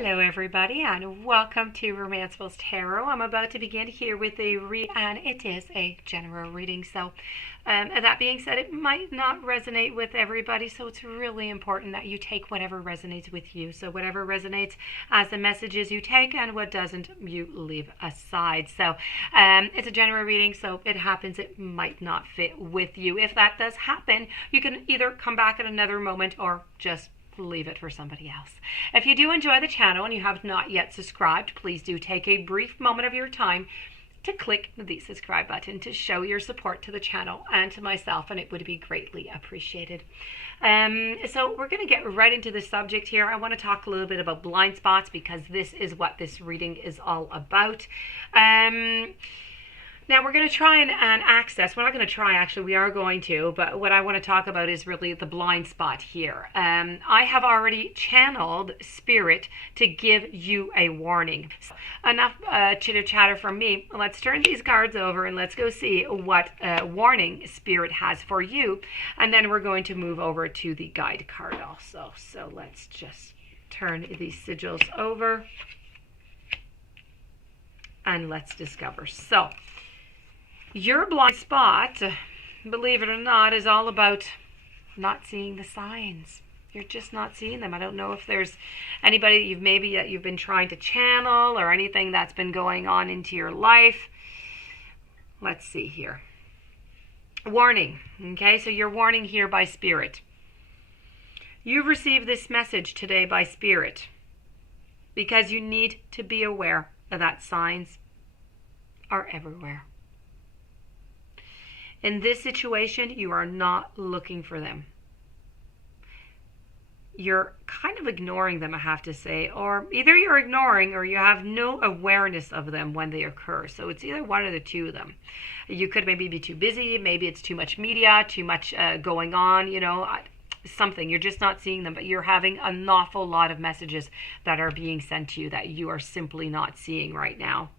Hello everybody and welcome to Romancefuls Tarot. I'm about to begin here with a read and it is a general reading. So that being said, it might not resonate with everybody, so it's really important that you take whatever resonates with you. So whatever resonates as the messages you take, and what doesn't you leave aside. So it's a general reading, so it happens it might not fit with you. If that does happen, you can either come back at another moment or just leave it for somebody else. If you do enjoy the channel and you have not yet subscribed, please do take a brief moment of your time to click the subscribe button to show your support to the channel and to myself, and it would be greatly appreciated. So we're going to get right into the subject here. I want to talk a little bit about blind spots because this is what this reading is all about. Now we're going to try and access, we're not going to try actually, we are going to, but what I want to talk about is really the blind spot here. I have already channeled Spirit to give you a warning. So enough chitter chatter from me. Let's turn these cards over and let's go see what warning Spirit has for you. And then we're going to move over to the guide card also. So let's just turn these sigils over and let's discover. So your blind spot, believe it or not, is all about not seeing the signs. You're just not seeing them. I don't know if there's anybody that you've been trying to channel or anything that's been going on into your life. Let's see here. Warning. Okay, so you're warning here by Spirit. You've received this message today by Spirit because you need to be aware that signs are everywhere. In this situation, you are not looking for them. You're kind of ignoring them, I have to say, or either you're ignoring or you have no awareness of them when they occur. So it's either one of the two of them. You could maybe be too busy, maybe it's too much media, too much going on, you know, something. You're just not seeing them, but you're having an awful lot of messages that are being sent to you that you are simply not seeing right now.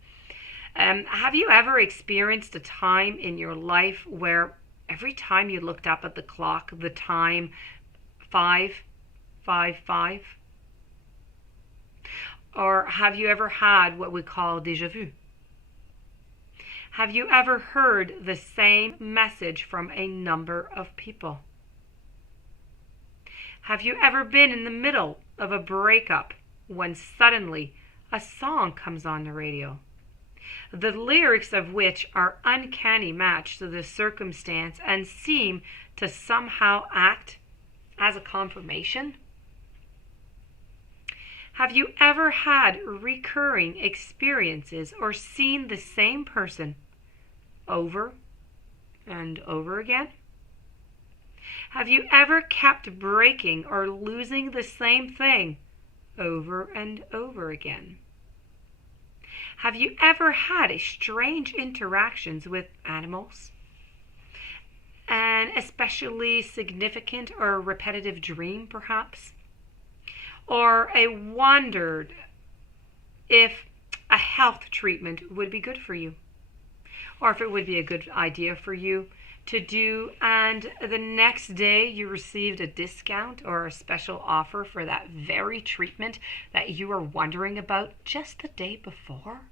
Have you ever experienced a time in your life where every time you looked up at the clock, the time 5:55? Or have you ever had what we call déjà vu? Have you ever heard the same message from a number of people? Have you ever been in the middle of a breakup when suddenly a song comes on the radio, the lyrics of which are uncanny match to the circumstance and seem to somehow act as a confirmation? Have you ever had recurring experiences or seen the same person over and over again? Have you ever kept breaking or losing the same thing over and over again? Have you ever had strange interactions with animals? An especially significant or repetitive dream, perhaps? Or wondered if a health treatment would be good for you? Or if it would be a good idea for you to do, and the next day you received a discount or a special offer for that very treatment that you were wondering about just the day before?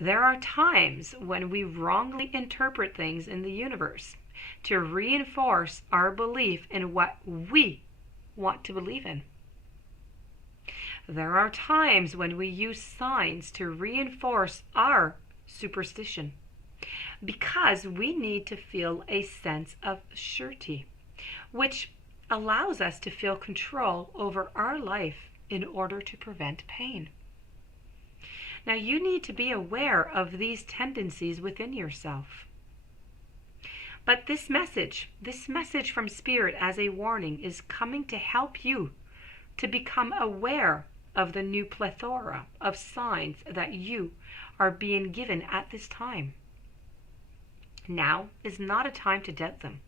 There are times when we wrongly interpret things in the universe to reinforce our belief in what we want to believe in. There are times when we use signs to reinforce our superstition because we need to feel a sense of surety, which allows us to feel control over our life in order to prevent pain. Now, you need to be aware of these tendencies within yourself. But this message from Spirit as a warning is coming to help you to become aware of the new plethora of signs that you are being given at this time. Now is not a time to doubt them.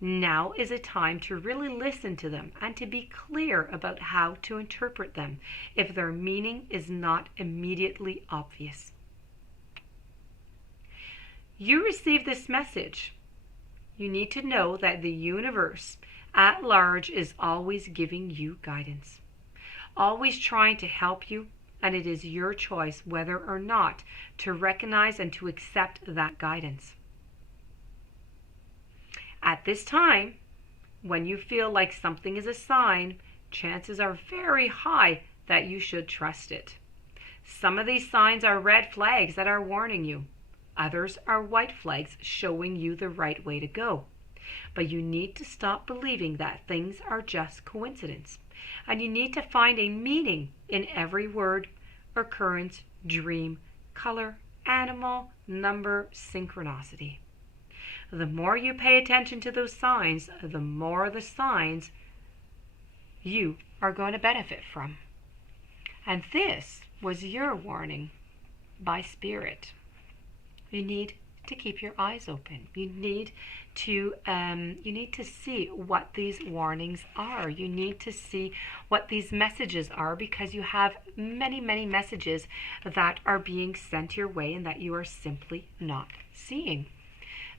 Now is a time to really listen to them and to be clear about how to interpret them if their meaning is not immediately obvious. You receive this message. You need to know that the universe at large is always giving you guidance, always trying to help you, and it is your choice whether or not to recognize and to accept that guidance. At this time, when you feel like something is a sign, chances are very high that you should trust it. Some of these signs are red flags that are warning you. Others are white flags showing you the right way to go. But you need to stop believing that things are just coincidence. And you need to find a meaning in every word, occurrence, dream, color, animal, number, synchronicity. The more you pay attention to those signs, the more the signs you are going to benefit from. And this was your warning by Spirit. You need to keep your eyes open. You need to see what these warnings are. You need to see what these messages are, because you have many, many messages that are being sent your way and that you are simply not seeing.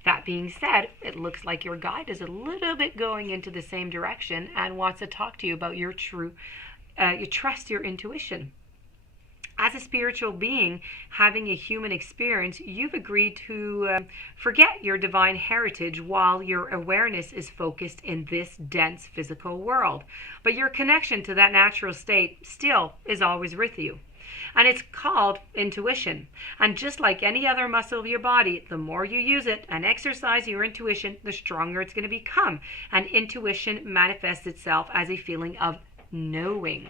That being said, it looks like your guide is a little bit going into the same direction and wants to talk to you about your you trust your intuition. As a spiritual being having a human experience, you've agreed to forget your divine heritage while your awareness is focused in this dense physical world. But your connection to that natural state still is always with you. And it's called intuition. And just like any other muscle of your body, the more you use it and exercise your intuition, the stronger it's going to become. And intuition manifests itself as a feeling of knowing,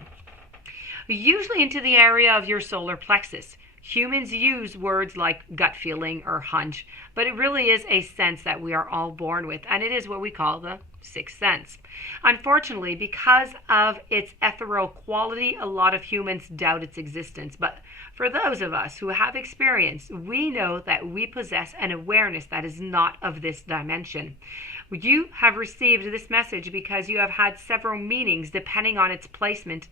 usually into the area of your solar plexus. Humans use words like gut feeling or hunch, but it really is a sense that we are all born with, and it is what we call the sixth sense. Unfortunately, because of its ethereal quality, a lot of humans doubt its existence. But for those of us who have experience, we know that we possess an awareness that is not of this dimension. You have received this message because you have had several meanings depending on its placement.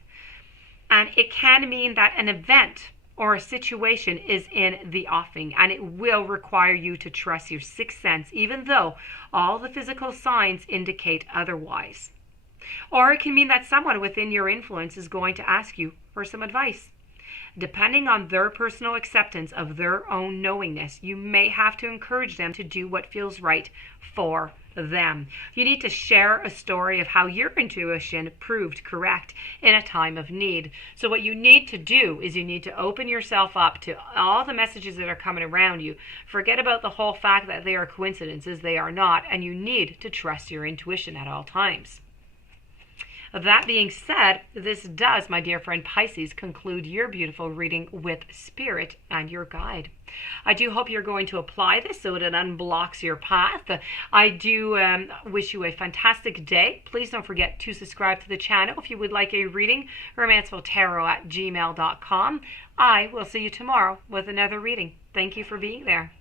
And it can mean that an event or a situation is in the offing, and it will require you to trust your sixth sense, even though all the physical signs indicate otherwise. Or it can mean that someone within your influence is going to ask you for some advice. Depending on their personal acceptance of their own knowingness, you may have to encourage them to do what feels right for them. You need to share a story of how your intuition proved correct in a time of need. So what you need to do is you need to open yourself up to all the messages that are coming around you. Forget about the whole fact that they are coincidences. They are not. And you need to trust your intuition at all times. That being said, this does, my dear friend Pisces, conclude your beautiful reading with Spirit and your guide. I do hope you're going to apply this so that it unblocks your path. I do wish you a fantastic day. Please don't forget to subscribe to the channel if you would like a reading, romancefultarot@gmail.com. I will see you tomorrow with another reading. Thank you for being there.